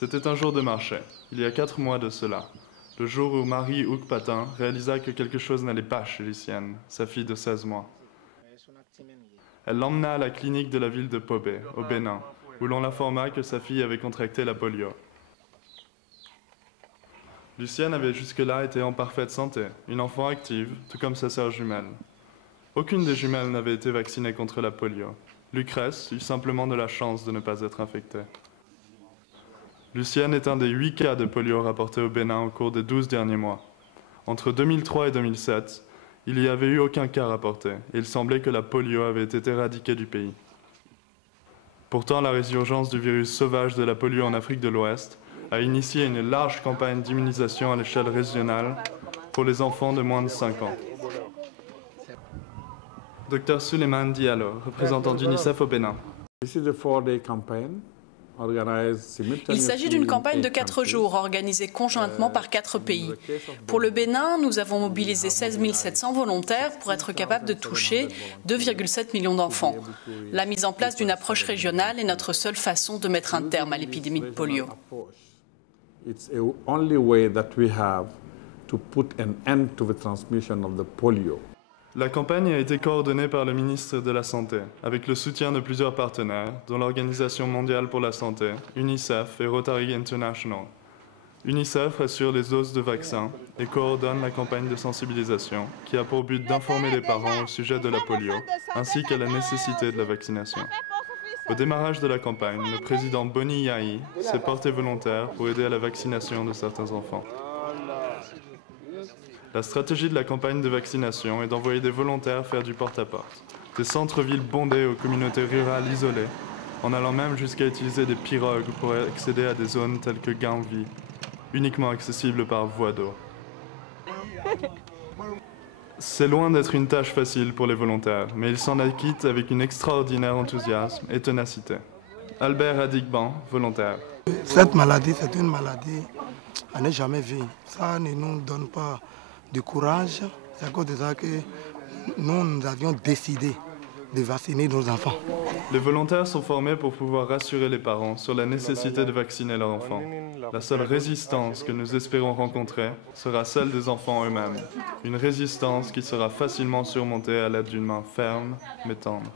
C'était un jour de marché, il y a 4 mois de cela. Le jour où Marie Houkpatin réalisa que quelque chose n'allait pas chez Lucienne, sa fille de 16 mois. Elle l'emmena à la clinique de la ville de Pobé, au Bénin, où l'on l'informa que sa fille avait contracté la polio. Lucienne avait jusque-là été en parfaite santé, une enfant active, tout comme sa sœur jumelle. Aucune des jumelles n'avait été vaccinée contre la polio. Lucrèce eut simplement de la chance de ne pas être infectée. Lucienne est un des 8 cas de polio rapportés au Bénin au cours des 12 derniers mois. Entre 2003 et 2007, il n'y avait eu aucun cas rapporté, et il semblait que la polio avait été éradiquée du pays. Pourtant, la résurgence du virus sauvage de la polio en Afrique de l'Ouest a initié une large campagne d'immunisation à l'échelle régionale pour les enfants de moins de 5 ans. Dr Suleiman Diallo, représentant d'UNICEF au Bénin. Il s'agit d'une campagne de 4 jours organisée conjointement par 4 pays. Pour le Bénin, nous avons mobilisé 16 700 volontaires pour être capables de toucher 2,7 millions d'enfants. La mise en place d'une approche régionale est notre seule façon de mettre un terme à l'épidémie de polio. It's the only way that we have to put an end to the transmission of the polio. La campagne a été coordonnée par le ministre de la Santé, avec le soutien de plusieurs partenaires, dont l'Organisation mondiale pour la santé, UNICEF et Rotary International. UNICEF assure les doses de vaccins et coordonne la campagne de sensibilisation, qui a pour but d'informer les parents au sujet de la polio, ainsi qu'à la nécessité de la vaccination. Au démarrage de la campagne, le président Boni Yahi s'est porté volontaire pour aider à la vaccination de certains enfants. La stratégie de la campagne de vaccination est d'envoyer des volontaires faire du porte-à-porte, des centres-villes bondés aux communautés rurales isolées, en allant même jusqu'à utiliser des pirogues pour accéder à des zones telles que Ganvi, uniquement accessibles par voie d'eau. C'est loin d'être une tâche facile pour les volontaires, mais ils s'en acquittent avec un extraordinaire enthousiasme et ténacité. Albert Adigban, volontaire. Cette maladie, c'est une maladie à ne jamais vue. Ça ne nous donne pas de courage. C'est à cause de ça que nous avions décidé de vacciner nos enfants. Les volontaires sont formés pour pouvoir rassurer les parents sur la nécessité de vacciner leurs enfants. La seule résistance que nous espérons rencontrer sera celle des enfants eux-mêmes. Une résistance qui sera facilement surmontée à l'aide d'une main ferme mais tendre.